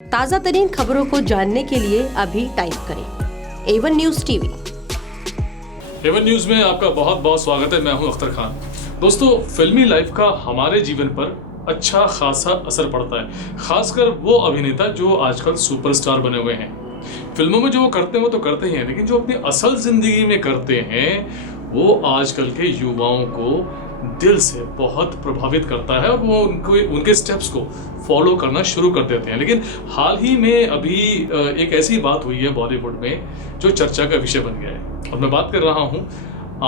ताज़ा तरीन खबरों को जानने के लिए अभी टाइप करें A1 news TV. A1 news में आपका बहुत बहुत स्वागत है। मैं हूं अख्तर खान। दोस्तों, फिल्मी लाइफ का हमारे जीवन पर अच्छा खासा असर पड़ता है, खासकर वो अभिनेता जो आजकल सुपरस्टार बने हुए हैं। फिल्मों में जो वो करते हैं वो तो करते ही हैं, लेकिन जो अपनी असल जिंदगी में करते हैं वो आजकल के युवाओं को दिल से बहुत प्रभावित करता है और वो उनके स्टेप्स को फॉलो करना शुरू कर देते हैं। लेकिन हाल ही में अभी एक ऐसी बात हुई है बॉलीवुड में जो चर्चा का विषय बन गया है, और मैं बात कर रहा हूं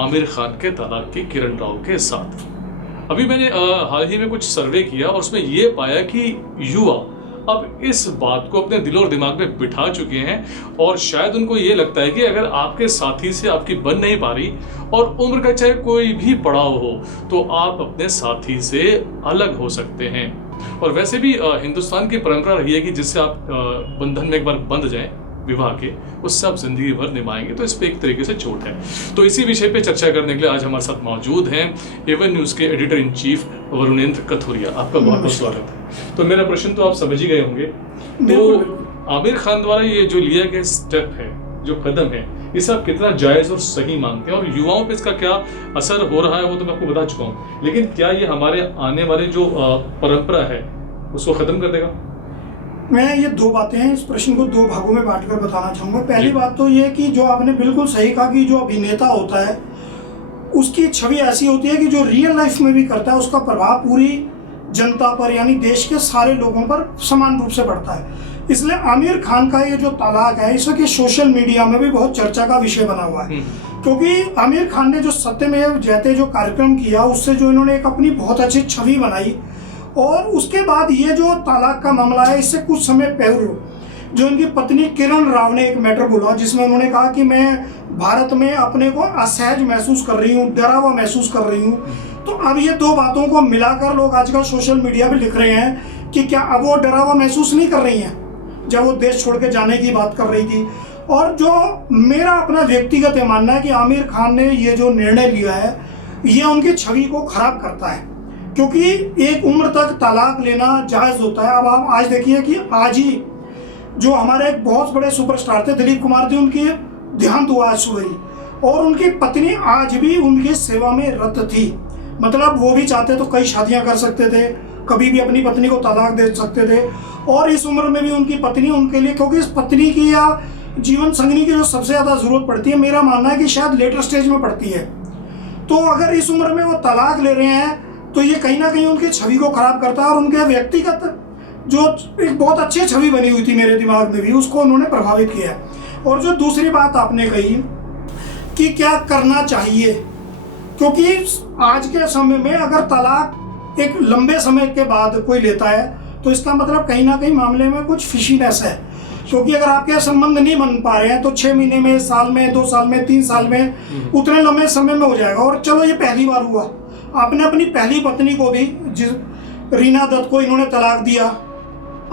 आमिर खान के तलाक की किरण राव के साथ। अभी मैंने हाल ही में कुछ सर्वे किया और उसमें ये पाया कि युवा अब इस बात को अपने दिल और दिमाग में बिठा चुके हैं और शायद उनको ये लगता है कि अगर आपके साथी से आपकी बन नहीं पा रही और उम्र का चाहे कोई भी पड़ाव हो तो आप अपने साथी से अलग हो सकते हैं। और वैसे भी हिंदुस्तान की परंपरा रही है कि जिससे आप बंधन में एक बार बंध जाएं विवाह के, उससे आप जिंदगी भर निभाएंगे, तो इस पे एक तरीके से चोट है। तो इसी विषय पे चर्चा करने के लिए आज हमारे साथ मौजूद हैं A1 न्यूज़ के एडिटर इन चीफ वरुणेंद्र कथुरिया। आपका बहुत बहुत स्वागत है। तो मेरा प्रश्न तो आप समझ ही गए होंगे, तो आमिर खान द्वारा ये जो लिया गया स्टेप है, जो कदम है, इसे आप कितना जायज और सही मानते हैं और युवाओं पे इसका क्या असर हो रहा है वो तो मैं आपको बता चुका हूँ, लेकिन क्या ये हमारे आने वाले जो परंपरा है उसको खत्म कर देगा? मैं ये दो बातें हैं, इस प्रश्न को दो भागों में बांटकर बताना चाहूँगा। पहली बात तो ये कि जो आपने बिल्कुल सही कहा कि जो अभिनेता होता है उसकी छवि ऐसी होती है कि जो रियल लाइफ में भी करता है उसका प्रभाव पूरी जनता पर यानी देश के सारे लोगों पर समान रूप से पड़ता है। इसलिए आमिर खान का ये जो तलाक है इस वक्त सोशल मीडिया में भी बहुत चर्चा का विषय बना हुआ है, क्योंकि आमिर खान ने जो सत्यमेव जयते जो कार्यक्रम किया उससे जो इन्होंने एक अपनी बहुत अच्छी छवि बनाई, और उसके बाद ये जो तलाक का मामला है इससे कुछ समय पहले जो उनकी पत्नी किरण राव ने एक मैटर बोला जिसमें उन्होंने कहा कि मैं भारत में अपने को असहज महसूस कर रही हूँ, डरा हुआ महसूस कर रही हूँ। तो अब ये दो बातों को मिलाकर लोग आजकल सोशल मीडिया पे लिख रहे हैं कि क्या अब वो डरा हुआ महसूस नहीं कर रही हैं जब वो देश छोड़ के जाने की बात कर रही थी। और जो मेरा अपना व्यक्तिगत मानना है कि आमिर खान ने ये जो निर्णय लिया है ये उनकी छवि को खराब करता है, क्योंकि एक उम्र तक तलाक लेना जायज़ होता है। अब आप आज देखिए कि आज ही जो हमारे एक बहुत बड़े सुपरस्टार थे दिलीप कुमार जी, उनकी देहांत हुआ आज सुबह ही, और उनकी पत्नी आज भी उनकी सेवा में रत थी। मतलब वो भी चाहते तो कई शादियां कर सकते थे, कभी भी अपनी पत्नी को तलाक दे सकते थे, और इस उम्र में भी उनकी पत्नी उनके लिए, क्योंकि इस पत्नी की या जीवन संगिनी की जो सबसे ज़्यादा ज़रूरत पड़ती है, मेरा मानना है कि शायद लेटर स्टेज में पड़ती है। तो अगर इस उम्र में वो तलाक ले रहे हैं तो ये कहीं ना कहीं उनकी छवि को खराब करता है, और उनके व्यक्तिगत जो एक बहुत अच्छी छवि बनी हुई थी मेरे दिमाग में भी, उसको उन्होंने प्रभावित किया। और जो दूसरी बात आपने कही कि क्या करना चाहिए, क्योंकि आज के समय में अगर तलाक एक लंबे समय के बाद कोई लेता है तो इसका मतलब कहीं ना कहीं मामले में कुछ फिशीनेस है, क्योंकि अगर आपके संबंध नहीं बन पा रहे हैं तो 6 महीने में, साल में, 2 साल में, 3 साल में, उतने लंबे समय में हो जाएगा। और चलो ये पहली बार हुआ, आपने अपनी पहली पत्नी को भी रीना दत्त को इन्होंने तलाक दिया,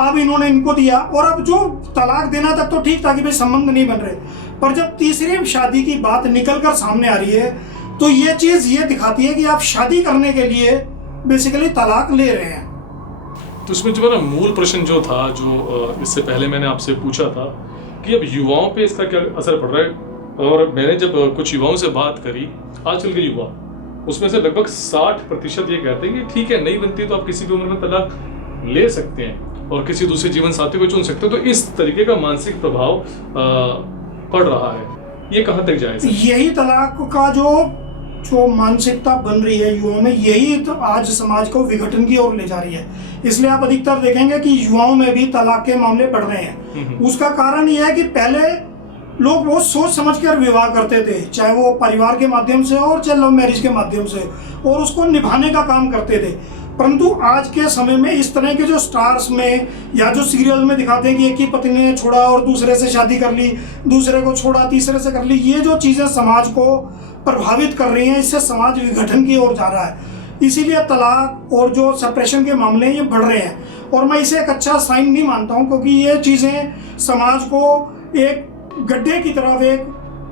अब इन्होंने इनको दिया, और अब जो तलाक देना तक तो ठीक था कि भाई संबंध नहीं बन रहे, पर जब तीसरी शादी की बात निकल कर सामने आ रही है तो ये चीज़ ये दिखाती है कि आप शादी करने के लिए बेसिकली तलाक ले रहे हैं। तो इसमें जो मेरा मूल प्रश्न जो था, जो इससे पहले मैंने आपसे पूछा था कि अब युवाओं पे इसका क्या असर पड़ रहा है, और मैंने जब कुछ युवाओं से बात करी, आजकल के युवा उसमें से लगभग 60% ये कहते हैं कि ठीक है, नहीं बनती तो आप किसी भी उम्र में तलाक ले सकते हैं और किसी दूसरे जीवन साथी को चुन सकते हो। तो इस तरीके का मानसिक प्रभाव पड़ रहा है, ये कहाँ तक जायज़ है? यही तलाक का जो मानसिकता बन रही है युवाओं में, यही तो आज समाज को विघटन की ओर ले जा रही है। इसलिए आप अधिकतर देखेंगे कि युवाओं में भी तलाक के मामले बढ़ रहे हैं। उसका कारण यह है कि पहले लोग बहुत सोच समझ कर विवाह करते थे, चाहे वो परिवार के माध्यम से हो और चाहे लव मैरिज के माध्यम से, और उसको निभाने का काम करते थे। परंतु आज के समय में इस तरह के जो स्टार्स में या जो सीरियल में दिखाते हैं कि एक ही पत्नी ने छोड़ा और दूसरे से शादी कर ली, दूसरे को छोड़ा, तीसरे से कर ली, ये जो चीज़ें समाज को प्रभावित कर रही हैं, इससे समाज विघटन की ओर जा रहा है। इसीलिए तलाक और जो सेपरेशन के मामले ये बढ़ रहे हैं, और मैं इसे एक अच्छा साइन नहीं मानता हूँ, क्योंकि ये चीज़ें समाज को एक गड्ढे की तरफ, एक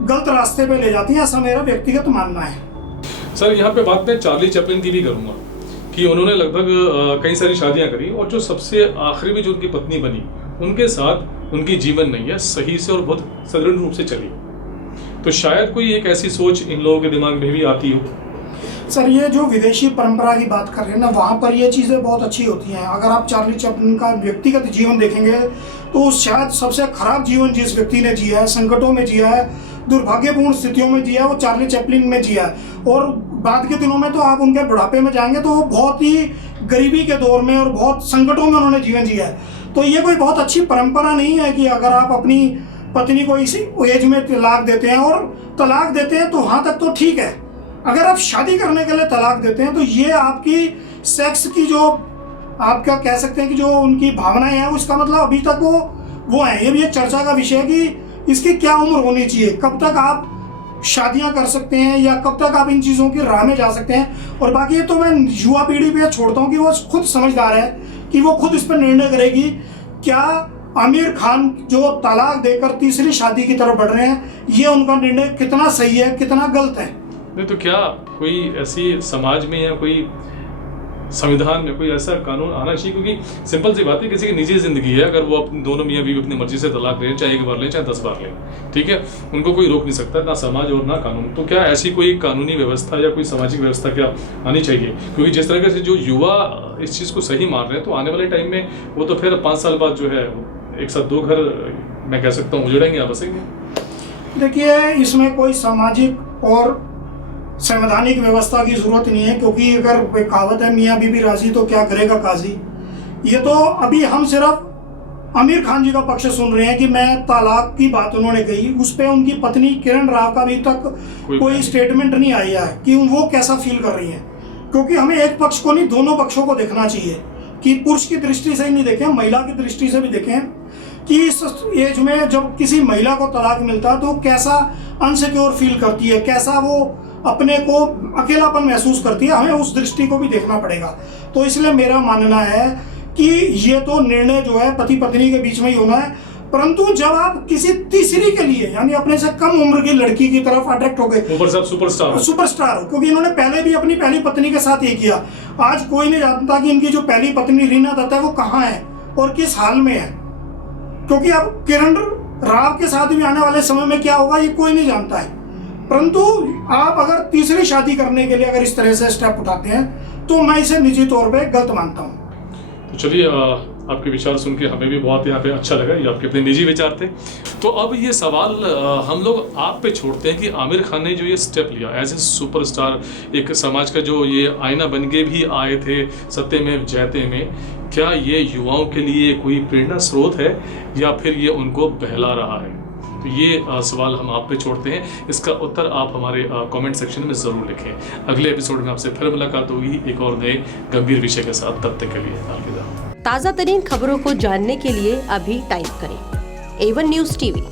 गलत रास्ते पे ले जाती हैं, ऐसा मेरा व्यक्तिगत मानना है। सर, यहाँ पे बात मैं चार्ली चैपलिन की भी करूँगा कि उन्होंने लगभग कई सारी शादियां करी और जो सबसे आखिरी में जो उनकी पत्नी बनी उनके साथ उनकी जीवन नैया सही से और बहुत सदृढ़ रूप से चली। तो शायद कोई एक ऐसी सोच इन लोगों के दिमाग में भी आती हो। सर, ये जो विदेशी परंपरा की बात कर रहे हैं ना, वहाँ पर ये चीज़ें बहुत अच्छी होती हैं। अगर आप चार्ली चैपलिन का व्यक्तिगत जीवन देखेंगे तो शायद सबसे खराब जीवन जिस व्यक्ति ने जिया है, संकटों में जिया है, दुर्भाग्यपूर्ण स्थितियों में जिया है, वो चार्ली चैपलिन में जिया है। और बाद के दिनों में तो आप उनके बुढ़ापे में जाएंगे तो वो बहुत ही गरीबी के दौर में और बहुत संकटों में उन्होंने जीवन जिया है। तो ये कोई बहुत अच्छी परंपरा नहीं है कि अगर आप अपनी पत्नी को इसी एज में तलाक देते हैं, और तलाक देते हैं तो वहाँ तक तो ठीक है। अगर आप शादी करने के लिए तलाक देते हैं तो ये आपकी सेक्स की जो आप क्या कह सकते हैं कि जो उनकी भावनाएं हैं, उसका मतलब अभी तक वो है। ये भी एक चर्चा का विषय है कि इसकी क्या उम्र होनी चाहिए, कब तक आप शादियां कर सकते हैं या कब तक आप इन चीज़ों की राह में जा सकते हैं। और बाकी ये तो मैं युवा पीढ़ी पे छोड़ता हूँ कि वो खुद समझदार है कि वो खुद इस पर निर्णय करेगी। क्या आमिर खान जो तलाक देकर तीसरी शादी की तरफ बढ़ रहे हैं, ये उनका निर्णय कितना सही है, कितना गलत है? नहीं तो क्या कोई ऐसी समाज में या कोई संविधान में कोई ऐसा कानून आना चाहिए? क्योंकि सिंपल सी बात है, किसी की निजी जिंदगी है, अगर वो अपने दोनों मियाँ बीवी अपनी मर्जी से तलाक लें, चाहे 1 बार लें चाहे 10 बार लें, ठीक है, उनको कोई रोक नहीं सकता, ना समाज और ना कानून। तो क्या ऐसी कोई कानूनी व्यवस्था या कोई सामाजिक व्यवस्था क्या आनी चाहिए? क्योंकि जिस तरह से जो युवा इस चीज़ को सही मान रहे हैं, तो आने वाले टाइम में वो तो फिर 5 साल बाद जो है एक साथ 2 घर, मैं कह सकता हूँ, उजड़ेंगे, आप बसेंगे। देखिए, इसमें कोई सामाजिक और संवैधानिक व्यवस्था की जरूरत नहीं है, क्योंकि अगर कोई कहावत है, मियाँ बीबी राजी तो क्या करेगा काजी। ये तो अभी हम सिर्फ आमिर खान जी का पक्ष सुन रहे हैं कि मैं तलाक की बात उन्होंने कही, उस पर उनकी पत्नी किरण राव का अभी तक कोई स्टेटमेंट नहीं आया है कि वो कैसा फील कर रही हैं। क्योंकि हमें एक पक्ष को नहीं, दोनों पक्षों को देखना चाहिए कि पुरुष की दृष्टि से ही नहीं देखें, महिला की दृष्टि से भी देखें कि इस एज में जब किसी महिला को तलाक मिलता है तो कैसा अनसिक्योर फील करती है, कैसा वो अपने को अकेलापन महसूस करती है। हमें उस दृष्टि को भी देखना पड़ेगा। तो इसलिए मेरा मानना है कि ये तो निर्णय जो है पति पत्नी के बीच में ही होना है। परंतु जब आप किसी तीसरी के लिए, यानी अपने से कम उम्र की लड़की की तरफ अट्रैक्ट हो गए, सुपरस्टार हो, क्योंकि इन्होंने पहले भी अपनी पहली पत्नी के साथ ये किया। आज कोई नहीं जानता कि इनकी जो पहली पत्नी रीना दत्त है वो कहाँ है और किस हाल में है, क्योंकि अब किरण राव के साथ भी आने वाले समय में क्या होगा ये कोई नहीं जानता है। परंतु आप अगर तीसरी शादी करने के लिए अगर इस तरह से स्टेप उठाते हैं तो मैं इसे निजी तौर पे गलत मानता हूँ। तो चलिए, आपके विचार सुन के हमें भी बहुत यहाँ पे अच्छा लगा। ये आपके अपने निजी विचार थे। तो अब ये सवाल हम लोग आप पे छोड़ते हैं कि आमिर खान ने जो ये स्टेप लिया एज ए सुपरस्टार, एक समाज का जो ये आईना बन के भी आए थे सत्यमेव जयते में, क्या ये युवाओं के लिए कोई प्रेरणा स्रोत है या फिर ये उनको बहला रहा है? तो ये सवाल हम आप पे छोड़ते हैं। इसका उत्तर आप हमारे कमेंट सेक्शन में ज़रूर लिखें। अगले एपिसोड में आपसे फिर मुलाकात होगी एक और नए गंभीर विषय के साथ। तब तक के लिए अलविदा। ताज़ा तरीन खबरों को जानने के लिए अभी टाइप करें A1 News TV।